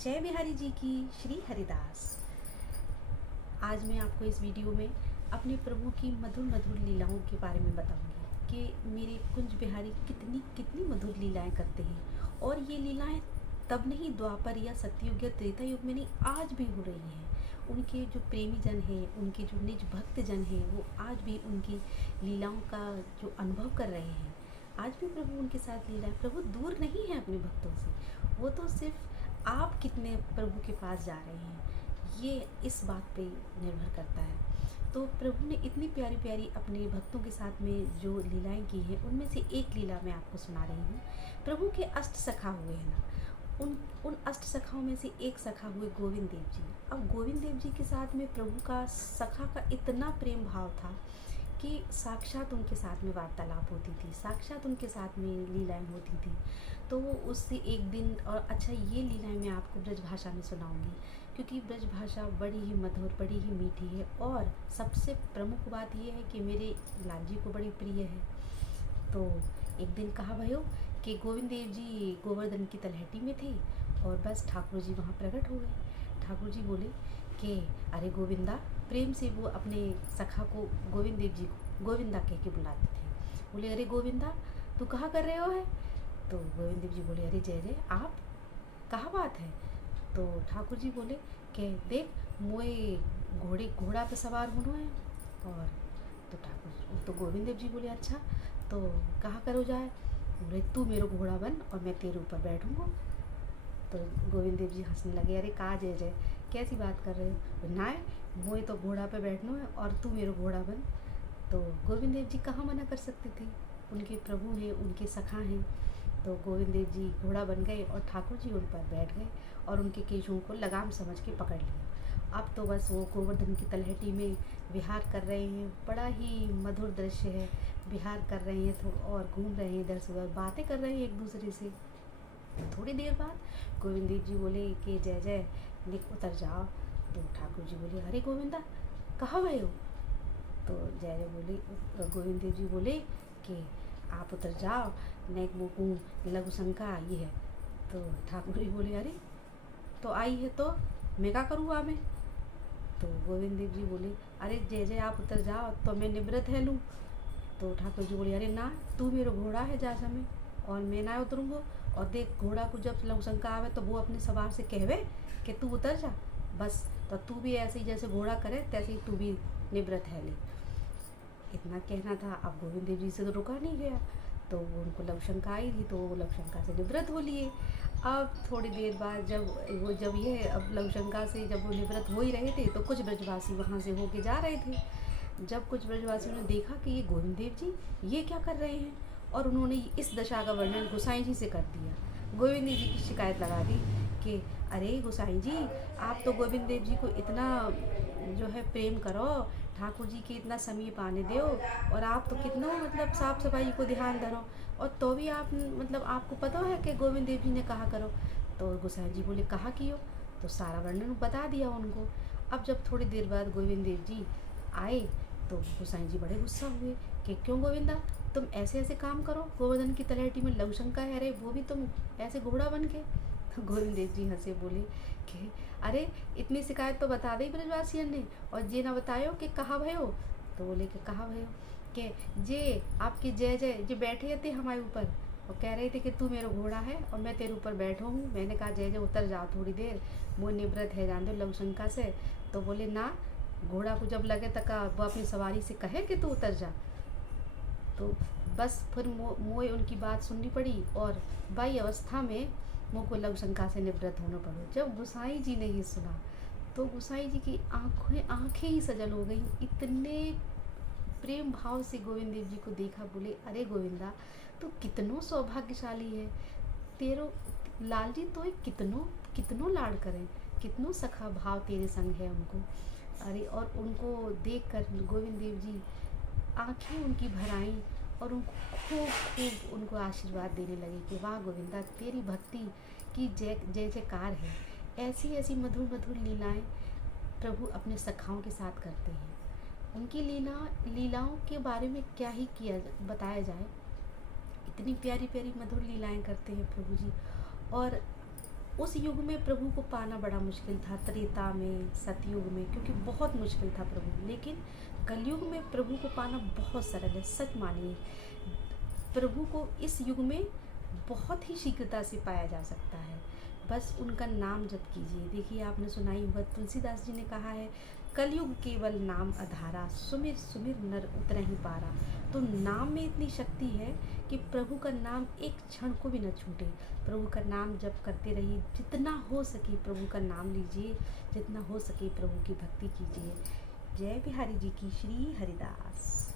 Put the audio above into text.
जय बिहारी जी की श्री हरिदास। आज मैं आपको इस वीडियो में अपने प्रभु की मधुर मधुर लीलाओं के बारे में बताऊंगी कि मेरे कुंज बिहारी कितनी कितनी मधुर लीलाएं करते हैं। और ये लीलाएं तब नहीं द्वापर या सतयुग या त्रेता युग में नहीं, आज भी हो रही हैं। उनके जो प्रेमी जन हैं, उनके जो निज भक्त जन हैं, वो आज भी उनकी लीलाओं का जो अनुभव कर रहे हैं। आज भी प्रभु उनके साथ लीलाएं, प्रभु दूर नहीं है अपने भक्तों से। वो तो सिर्फ आप कितने प्रभु के पास जा रहे हैं, ये इस बात पे निर्भर करता है। तो प्रभु ने इतनी प्यारी प्यारी अपने भक्तों के साथ में जो लीलाएं की हैं, उनमें से एक लीला मैं आपको सुना रही हूँ। प्रभु के अष्ट सखा हुए हैं ना, उन अष्ट सखाओं में से एक सखा हुए गोविंद देव जी। अब गोविंद देव जी के साथ में प्रभु का सखा का इतना प्रेम भाव था कि साक्षात उनके साथ में वार्तालाप होती थी, साक्षात उनके साथ में लीलाएं होती थी। तो वो उससे एक दिन, और अच्छा ये लीलाएं मैं आपको ब्रज भाषा में सुनाऊंगी, क्योंकि ब्रज भाषा बड़ी ही मधुर, बड़ी ही मीठी है। और सबसे प्रमुख बात ये है कि मेरे लाल जी को बड़ी प्रिय है। तो एक दिन कहा भयो कि गोविंद देव जी गोवर्धन की तलहटी में थे और बस ठाकुर जी वहाँ प्रकट हो गए। ठाकुर जी बोले कि अरे गोविंदा, प्रेम से वो अपने सखा को, गोविंद देव जी को गोविंदा कह के बुलाते थे। बोले अरे गोविंदा, तू कहाँ कर रहे हो है? तो गोविंद देव जी बोले अरे जय जय, आप कहाँ बात है? तो ठाकुर जी बोले कि देख मोए घोड़ा पे सवार होना है। और तो गोविंद देव जी बोले अच्छा, तो कहाँ करो जाए? बोले तू मेरा घोड़ा बन और मैं तेरे ऊपर बैठूंगा। तो गोविंद देव जी हंसने लगे, अरे कहा जय जय, कैसी बात कर रहे हो? ना मोए तो घोड़ा पे बैठना है और तू मेरा घोड़ा बन। तो गोविंद देव जी कहाँ मना कर सकते थे, उनके प्रभु हैं, उनके सखा हैं। तो गोविंद देव जी घोड़ा बन गए और ठाकुर जी उन पर बैठ गए और उनके केशों को लगाम समझ के पकड़ लिया। अब तो बस वो गोवर्धन की तलहटी में विहार कर रहे हैं, बड़ा ही मधुर दृश्य है। विहार कर रहे हैं तो और घूम रहे हैं, इधर से उधर बातें कर रहे हैं एक दूसरे से। थोड़ी देर बाद गोविंद देव जी बोले कि जय जय निक उतर जाओ। तो ठाकुर जी बोले अरे गोविंदा, कहाँ गए हो? तो जय जय बोले, गोविंद देव जी बोले कि आप उतर जाओ, नेक मोकू लघु शंका आई है। तो ठाकुर जी बोले अरे तो आई है तो मैं क्या करूँ में? तो गोविंद देव जी बोले अरे जय जय आप उतर जाओ तो मैं निवृत्त है लूँ। तो ठाकुर जी बोले अरे ना, तू मेरा घोड़ा है जा समय और मैं ना उतरूँगा। और देख घोड़ा को जब लघुशंका आवे तो वो अपने सवार से कहवे कि तू उतर जा, बस तो तू भी ऐसे ही जैसे घोड़ा करे तैसे ही तू भी निवृत्त है ले। इतना कहना था। अब गोविंद देव जी से तो रुका नहीं गया, तो उनको लघुशंका आई थी तो वो लघुशंका से निवृत्त हो लिए। अब थोड़ी देर बाद जब ये अब लघुशंका से जब वो निवृत्त हो ही रहे थे तो कुछ ब्रजवासी वहाँ से होके जा रहे थे। जब कुछ ब्रजवासियों ने देखा कि ये गोविंद देव जी ये क्या कर रहे हैं, और उन्होंने इस दशा का वर्णन गोसाई जी से कर दिया। गोविंद देव जी की शिकायत लगा दी कि अरे गोसाई जी, आप तो गोविंद देव जी को इतना जो है प्रेम करो, ठाकुर जी के इतना समीप आने दो, और आप तो कितना मतलब साफ सफाई को ध्यान धरो, और तो भी आप मतलब आपको पता है कि गोविंद देव जी ने कहा करो। तो गोसाई जी बोले कहा कियो, तो सारा वर्णन बता दिया उनको। अब जब थोड़ी देर बाद गोविंद देव जी आए तो गोसाई जी बड़े गुस्सा हुए कि क्यों गोविंदा, तुम ऐसे ऐसे काम करो, गोवर्धन की तलहटी में लघुशंका है, अरे वो भी तुम ऐसे घोड़ा बन के। तो गोविंद देव जी हंसे बोले कि अरे इतनी शिकायत तो बता दी ब्रजवासियन ने, और ये ना बतायो कि कहाँ भयो। तो बोले कि कहाँ भयो कि जे आपके जय जय जो बैठे थे हमारे ऊपर, और कह रहे थे कि तू मेरा घोड़ा है और मैं तेरे ऊपर बैठा हूँ। मैंने कहा जय जय उतर जाओ थोड़ी देर, वो निवृत्त है जान दो लघुशंका से। तो बोले ना, घोड़ा को जब लगे तक वो अपनी सवारी से कहे कि तू उतर जा। तो बस फिर मोए उनकी बात सुननी पड़ी, और बाई अवस्था में मुँह को लघुशंका से निवृत्त होना पड़ा। जब गोसाई जी ने ये सुना तो गोसाई जी की आंखें ही सजल हो गई। इतने प्रेम भाव से गोविंद देव जी को देखा, बोले अरे गोविंदा, तू कितनो सौभाग्यशाली है, तेरो लाल जी तो कितनो कितनो लाड़ करें, कितनो सखा भाव तेरे संग है उनको। अरे और उनको देख कर गोविंद देव जी आंखें उनकी भर आईं और उनको खूब खूब उनको आशीर्वाद देने लगे कि वाह गोविंदा, तेरी भक्ति की जय जय जयकार है। ऐसी ऐसी मधुर मधुर लीलाएं प्रभु अपने सखाओं के साथ करते हैं। उनकी लीलाओं के बारे में क्या ही बताया जाए। इतनी प्यारी प्यारी मधुर लीलाएं करते हैं प्रभु जी। और उस युग में प्रभु को पाना बड़ा मुश्किल था, त्रेता में, सतयुग में, क्योंकि बहुत मुश्किल था प्रभु। लेकिन कलयुग में प्रभु को पाना बहुत सरल है। सच मानिए, प्रभु को इस युग में बहुत ही शीघ्रता से पाया जा सकता है। बस उनका नाम जप कीजिए। देखिए, आपने सुना ही होगा, तुलसीदास जी ने कहा है, कलयुग केवल नाम आधारा, सुमिर सुमिर नर उतर ही पारा। तो नाम में इतनी शक्ति है कि प्रभु का नाम एक क्षण को भी न छूटे। प्रभु का नाम जप करते रहिए, जितना हो सके प्रभु का नाम लीजिए, जितना हो सके प्रभु की भक्ति कीजिए। जय बिहारी जी की, श्री हरिदास।